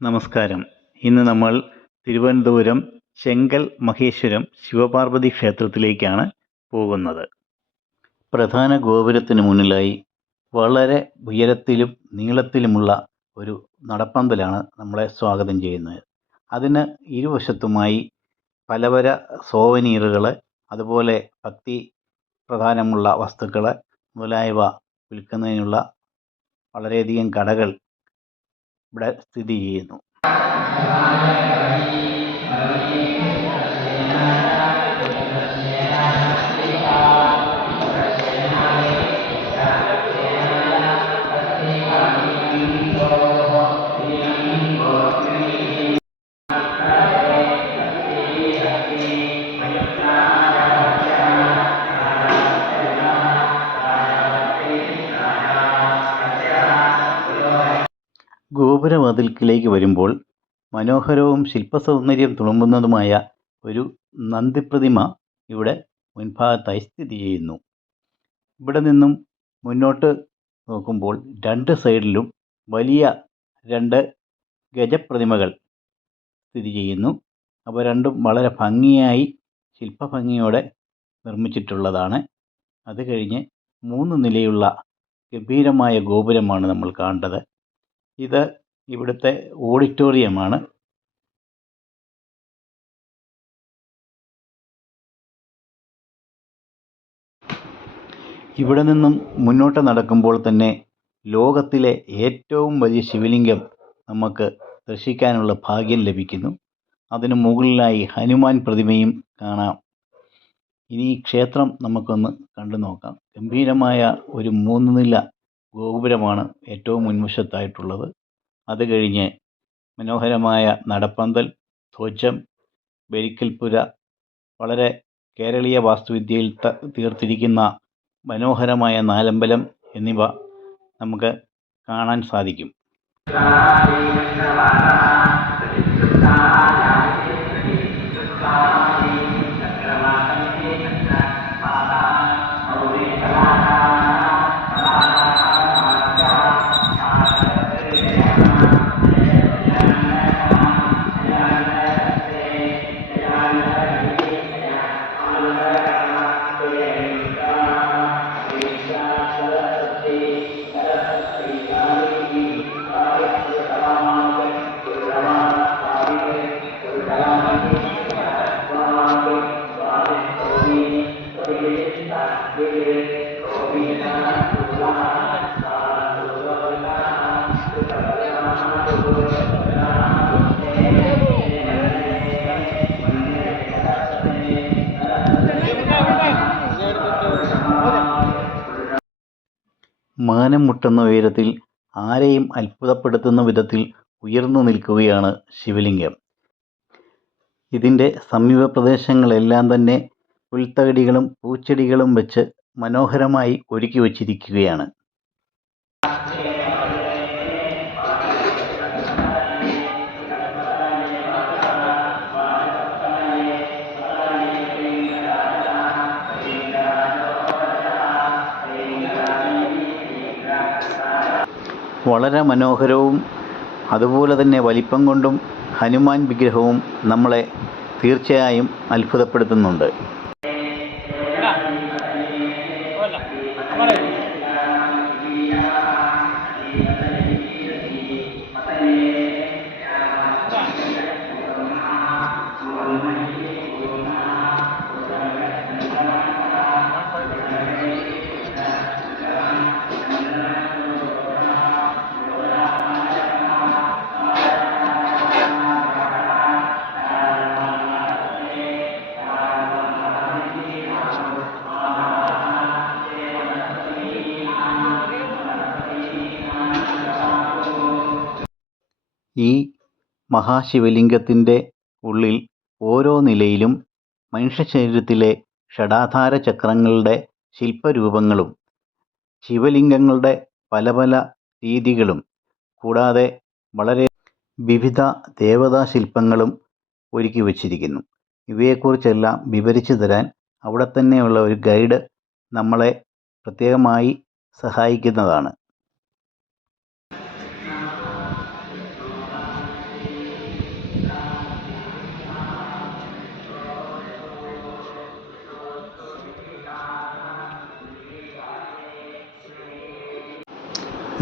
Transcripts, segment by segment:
നമസ്കാരം. ഇന്ന് നമ്മൾ തിരുവനന്തപുരം ചെങ്കൽ മഹേശ്വരം ശിവപാർവതി ക്ഷേത്രത്തിലേക്കാണ് പോകുന്നത്. പ്രധാന ഗോപുരത്തിന് മുന്നിലായി വളരെ ഉയരത്തിലും നീളത്തിലുമുള്ള ഒരു നടപ്പന്തലാണ് നമ്മളെ സ്വാഗതം ചെയ്യുന്നത്. അതിന് ഇരുവശത്തുമായി പലപല സോവനീറുകൾ, അതുപോലെ ഭക്തി പ്രധാനമുള്ള വസ്തുക്കൾ മുതലായവ വിൽക്കുന്നതിനുള്ള വളരെയധികം കടകൾ ഇവിടെ സ്ഥിതി ചെയ്യുന്നു. ഗോപുരവാതിൽക്കിലേക്ക് വരുമ്പോൾ മനോഹരവും ശില്പസൗന്ദര്യം തുളുമ്പുന്നതുമായ ഒരു നന്ദിപ്രതിമ ഇവിടെ മുൻഭാഗത്തായി സ്ഥിതി ചെയ്യുന്നു. ഇവിടെ നിന്നും മുന്നോട്ട് നോക്കുമ്പോൾ രണ്ട് സൈഡിലും വലിയ രണ്ട് ഗജപ്രതിമകൾ സ്ഥിതി ചെയ്യുന്നു. അവ രണ്ടും വളരെ ഭംഗിയായി ശില്പഭംഗിയോടെ നിർമ്മിച്ചിട്ടുള്ളതാണ്. അത് കഴിഞ്ഞ് 3 നിലയുള്ള ഗംഭീരമായ ഗോപുരമാണ് നമ്മൾ കാണേണ്ടത്. ഇത് ഇവിടുത്തെ ഓഡിറ്റോറിയമാണ്. ഇവിടെ നിന്നും മുന്നോട്ട് നടക്കുമ്പോൾ തന്നെ ലോകത്തിലെ ഏറ്റവും വലിയ ശിവലിംഗം നമുക്ക് ദർശിക്കാനുള്ള ഭാഗ്യം ലഭിക്കുന്നു. അതിനു മുകളിലായി ഹനുമാൻ പ്രതിമയും കാണാം. ഇനി ഈ ക്ഷേത്രം നമുക്കൊന്ന് കണ്ടു നോക്കാം. ഗംഭീരമായ ഒരു 3 നില ഗോപുരമാണ് ഏറ്റവും മുൻവശത്തായിട്ടുള്ളത്. അത് കഴിഞ്ഞ് മനോഹരമായ നടപ്പന്തൽ, ധ്വജം, ബലിക്കൽപ്പുര, വളരെ കേരളീയ വാസ്തുവിദ്യയിൽ തീർത്തിരിക്കുന്ന മനോഹരമായ നാലമ്പലം എന്നിവ നമുക്ക് കാണാൻ സാധിക്കും. മാനം മുട്ടുന്ന ഉയരത്തിൽ ആരെയും അത്ഭുതപ്പെടുത്തുന്ന വിധത്തിൽ ഉയർന്നു നിൽക്കുകയാണ് ശിവലിംഗം. ഇതിൻ്റെ സമീപ പ്രദേശങ്ങളെല്ലാം തന്നെ പുൽത്തകിടികളും പൂച്ചെടികളും വെച്ച് മനോഹരമായി ഒരുക്കി വച്ചിരിക്കുകയാണ്. വളരെ മനോഹരവും അതുപോലെ തന്നെ വലിപ്പം കൊണ്ടും ഹനുമാൻ വിഗ്രഹവും നമ്മളെ തീർച്ചയായും അത്ഭുതപ്പെടുത്തുന്നുണ്ട്. ഈ മഹാശിവലിംഗത്തിൻ്റെ ഉള്ളിൽ ഓരോ നിലയിലും മനുഷ്യ ശരീരത്തിലെ ഷഡാധാര ചക്രങ്ങളുടെ ശില്പരൂപങ്ങളും ശിവലിംഗങ്ങളുടെ പല പല രീതികളും കൂടാതെ വളരെ വിവിധ ദേവതാ ശില്പങ്ങളും ഒരുക്കി വച്ചിരിക്കുന്നു. ഇവയെക്കുറിച്ചെല്ലാം വിവരിച്ചു തരാൻ അവിടെ തന്നെയുള്ള ഒരു ഗൈഡ് നമ്മളെ പ്രത്യേകമായി സഹായിക്കുന്നതാണ്.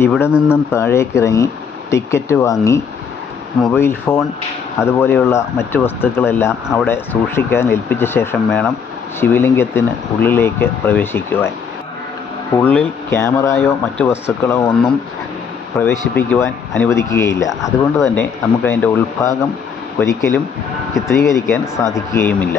ഇവിടെ നിന്നും താഴേക്കിറങ്ങി ടിക്കറ്റ് വാങ്ങി മൊബൈൽ ഫോൺ അതുപോലെയുള്ള മറ്റു വസ്തുക്കളെല്ലാം അവിടെ സൂക്ഷിക്കാൻ ഏൽപ്പിച്ച ശേഷം വേണം ശിവലിംഗത്തിന് ഉള്ളിലേക്ക് പ്രവേശിക്കുവാൻ. ഉള്ളിൽ ക്യാമറയോ മറ്റു വസ്തുക്കളോ ഒന്നും പ്രവേശിപ്പിക്കുവാൻ അനുവദിക്കുകയില്ല. അതുകൊണ്ട് തന്നെ നമുക്കതിൻ്റെ ഉൾഭാഗം ഒരിക്കലും ചിത്രീകരിക്കാൻ സാധിക്കുകയുമില്ല.